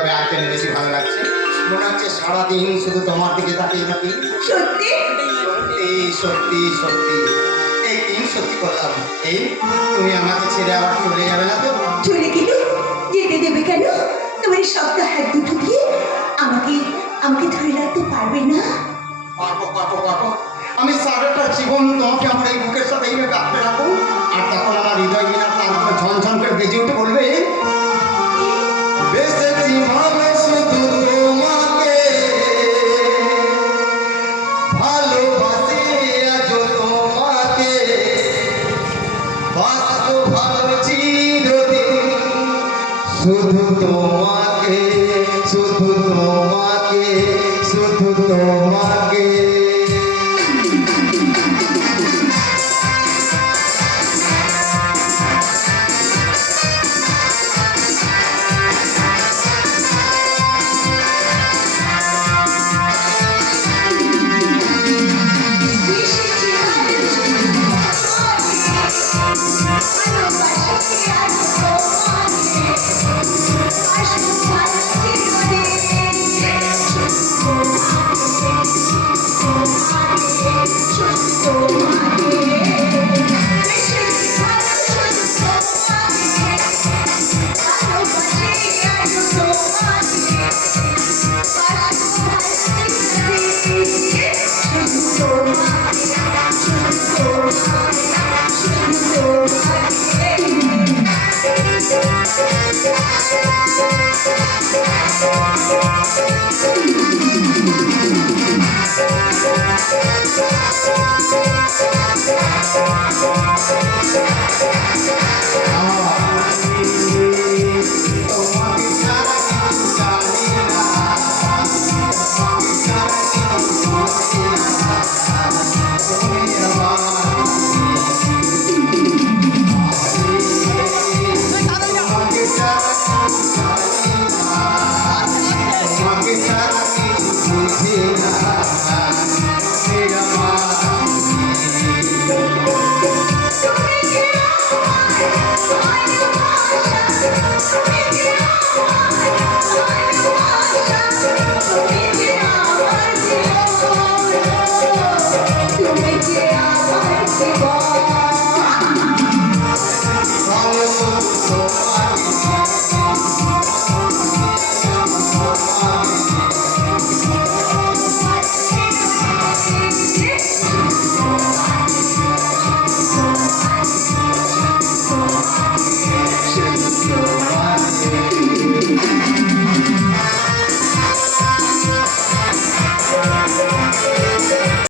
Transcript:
তবে আজকে বেশি ভালো লাগছে। মনে হচ্ছে সারাদিন শুধু তোমার দিকে তাকিয়ে থাকি। সত্যি সত্যি সত্যি সত্যি এই দিন সত্যি করলাম। এই তুমি আমাকে ছেড়ে আবার চলে যাবে না তো? চলে গেলে যেতে দেবে কেন? তোমার শক্ত হাত দুটো দিয়ে আমাকে আমাকে ধরে রাখতে পারবে না? পারবো পারবো পারবো। আমি সারাটা জীবন তোমাকে আমার এই বুকের সাথে এইভাবে আঁকড়ে রাখবো। আর তখন আমার হৃদয় মিনা তার ঝনঝন করে বেজে উঠে বলবে, বেঁচেছি ভালো শুধু তোমাকে, ভালোবাসি আজও তোমাকে, বাঁচবো ভালো চিরদিন শুধু তোমাকে, শুধু তোমাকে, শুধু তোমাকে।